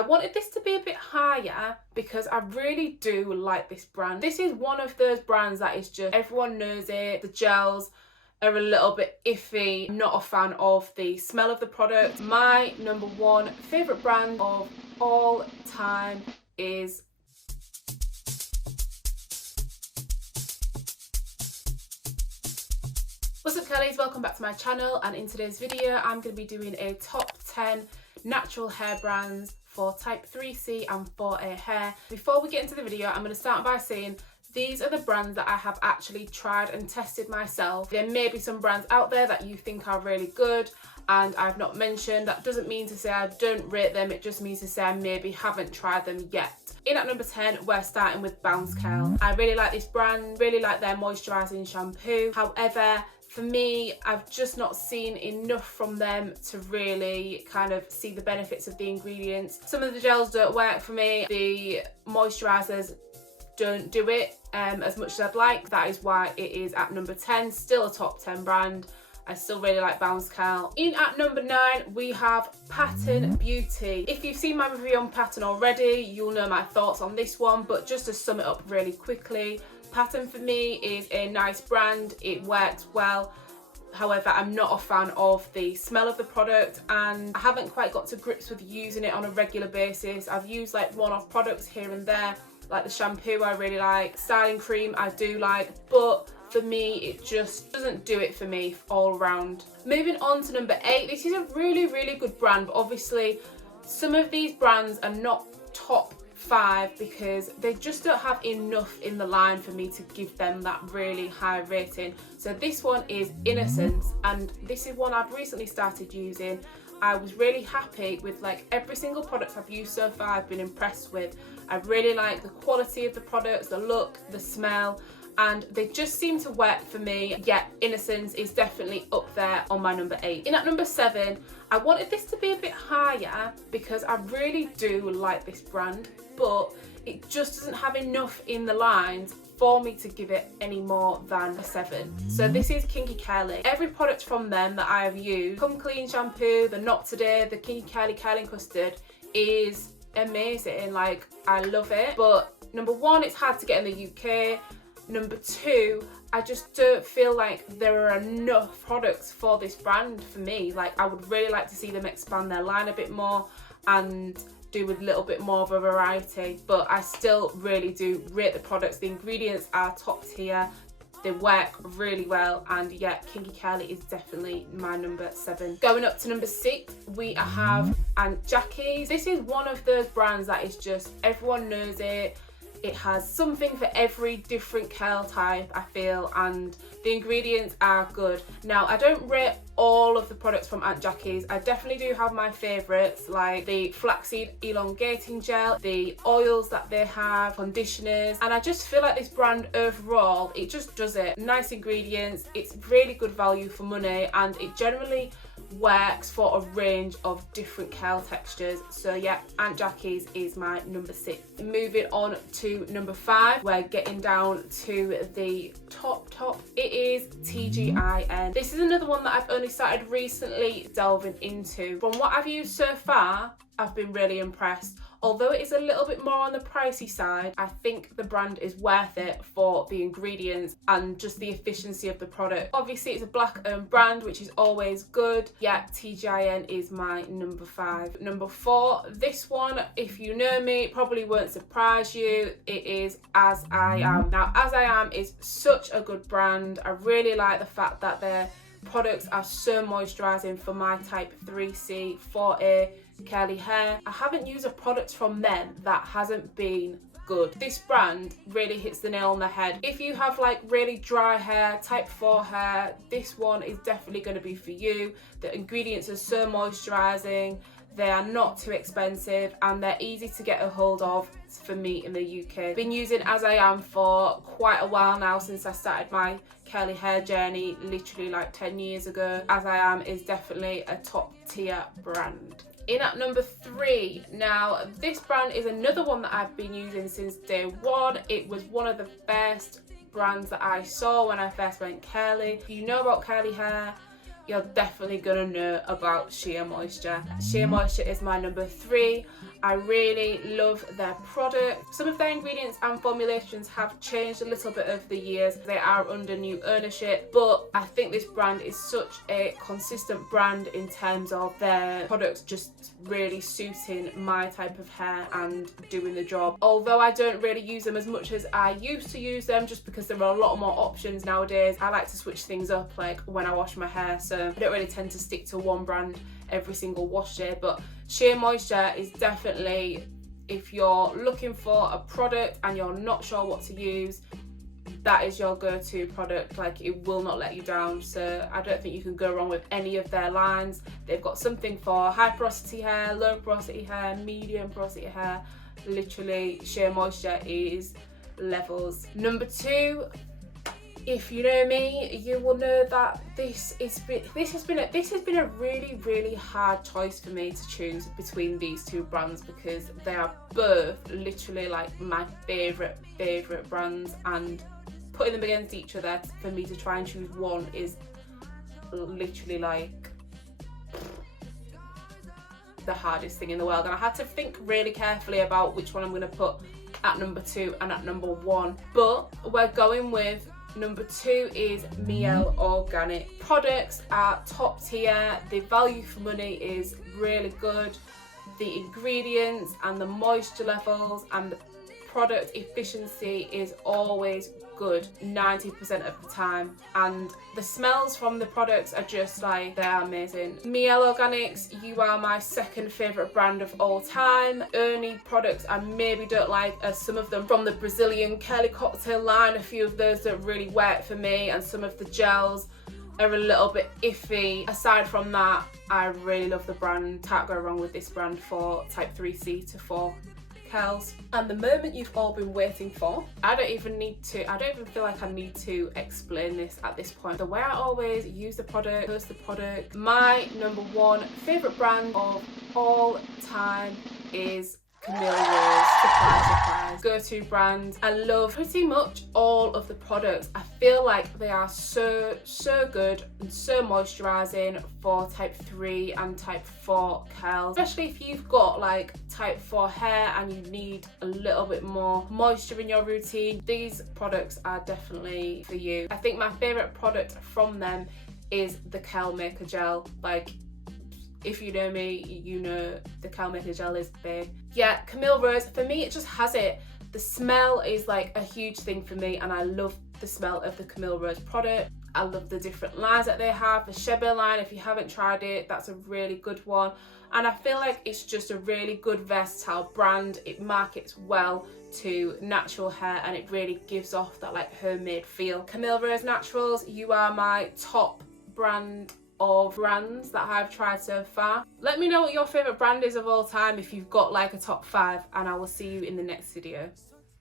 I wanted this to be a bit higher because I really do like this brand. This is one of those brands that is just, everyone knows it. The gels are a little bit iffy. I'm not a fan of the smell of the product. My number one favourite brand of all time is What's up, Curlies? Welcome back to my channel, and in today's video I'm going to be doing a top 10 natural hair brands for type 3C and 4A hair. Before we get into the video, I'm going to start by saying these are the brands that I have actually tried and tested myself. There may be some brands out there that you think are really good and I've not mentioned. That doesn't mean to say I don't rate them, it just means to say I maybe haven't tried them yet. In at number 10, we're starting with Bounce Curl. I really like this brand, really like their moisturising shampoo. However, for me, I've just not seen enough from them to really kind of see the benefits of the ingredients. Some of the gels don't work for me. The moisturisers don't do it as much as I'd like. That is why it is at number 10, still a top 10 brand. I still really like Bounce Curl. In at number 9, we have Pattern Beauty. If you've seen my review on Pattern already, you'll know my thoughts on this one, but just to sum it up really quickly, Pattern for me is a nice brand, it works well. However, I'm not a fan of the smell of the product and I haven't quite got to grips with using it on a regular basis. I've used like one-off products here and there, like the shampoo I really like, styling cream I do like, but for me it just doesn't do it for me all around. Moving on to number 8, this is a really good brand, but obviously some of these brands are not top 5 because they just don't have enough in the line for me to give them that really high rating. So this one is Innocence, and this is one I've recently started using. I was really happy with like every single product I've used so far. I've been impressed with. I really like the quality of the products, the look, the smell, and they just seem to work for me. Yeah, Innocence is definitely up there on my number 8. In at number 7, I wanted this to be a bit higher because I really do like this brand, but it just doesn't have enough in the lines for me to give it any more than a 7. So this is Kinky Curly. Every product from them that I have used, Come Clean shampoo, the Not Today, the Kinky Curly Curling Custard, is amazing. Like, I love it. But number 1, it's hard to get in the UK. Number 2, I just don't feel like there are enough products for this brand for me. Like, I would really like to see them expand their line a bit more and do with a little bit more of a variety, but I still really do rate the products. The ingredients are top tier, they work really well, and yeah, Kinky Curly is definitely my number 7. Going up to number 6, we have Aunt Jackie's. This is one of those brands that is just, everyone knows it. It has something for every different curl type, I feel, and the ingredients are good. Now, I don't rate all of the products from Aunt Jackie's. I definitely do have my favourites, like the flaxseed elongating gel, the oils that they have, conditioners, and I just feel like this brand overall, it just does it. Nice ingredients, it's really good value for money, and it generally works for a range of different curl textures. So yeah, Aunt Jackie's is my number 6. Moving on to number 5, we're getting down to the top. It is TGIN. This is another one that I've only started recently delving into. From what I've used so far, I've been really impressed. Although it is a little bit more on the pricey side, I think the brand is worth it for the ingredients and just the efficiency of the product. Obviously, it's a black-owned brand, which is always good. Yeah, TGIN is my number 5. Number 4, this one, if you know me, probably won't surprise you. It is As I Am. Now, As I Am is such a good brand. I really like the fact that their products are so moisturising for my type 3C, 4A curly hair. I haven't used a product from them that hasn't been good. This brand really hits the nail on the head. If you have like really dry hair, type 4 hair, this one is definitely going to be for you. The ingredients are so moisturising, they are not too expensive, and they're easy to get a hold of for me in the UK. Been using As I Am for quite a while now, since I started my curly hair journey literally like 10 years ago. As I Am is definitely a top tier brand. In at number 3, now this brand is another one that I've been using since day one. It was one of the first brands that I saw when I first went curly. If you know about curly hair, you're definitely gonna know about Shea Moisture. Shea Moisture is my number 3. I really love their product. Some of their ingredients and formulations have changed a little bit over the years. They are under new ownership, but I think this brand is such a consistent brand in terms of their products just really suiting my type of hair and doing the job. Although I don't really use them as much as I used to use them, just because there are a lot more options nowadays. I like to switch things up like when I wash my hair, so I don't really tend to stick to one brand every single wash day. But Shea Moisture is definitely, if you're looking for a product and you're not sure what to use, that is your go-to product. Like, it will not let you down. So I don't think you can go wrong with any of their lines. They've got something for high porosity hair, low porosity hair, medium porosity hair. Literally, Shea Moisture is levels. Number 2, if you know me, you will know that this has been a really hard choice for me to choose between these two brands, because they are both literally like my favorite brands, and putting them against each other for me to try and choose one is literally like the hardest thing in the world. And I had to think really carefully about which one I'm going to put at number 2 and at number 1, but we're going with number 2 is MIELLE organic. Products are top tier. The value for money is really good. The ingredients and the moisture levels and the product efficiency is always good 90% of the time, and the smells from the products are just like, they are amazing. MIELLE Organics, you are my second favourite brand of all time. Only products I maybe don't like are some of them from the Brazilian curly cocktail line. A few of those don't really work for me, and some of the gels are a little bit iffy. Aside from that, I really love the brand. Can't go wrong with this brand for type 3C to 4 curls. And the moment you've all been waiting for, I don't even feel like I need to explain this at this point. The way I always use the product, post the product, my number 1 favourite brand of all time is Camille Rose. Surprise. Go-to brand. I love pretty much all of the products. I feel like they are so good and so moisturising for type 3 and type 4 curls, especially if you've got like type 4 hair and you need a little bit more moisture in your routine. These products are definitely for you. I think my favourite product from them is the Curl Maker Gel. Like, if you know me, you know the Curl Maker Gel is big. Yeah, Camille Rose, for me it just has it. The smell is like a huge thing for me, and I love the smell of the Camille Rose product. I love the different lines that they have. The Shea line, if you haven't tried it, that's a really good one. And I feel like it's just a really good versatile brand. It markets well to natural hair, and it really gives off that like homemade feel. Camille Rose Naturals, you are my top brand of brands that I've tried so far. Let me know what your favourite brand is of all time if you've got like a top 5, and I will see you in the next video.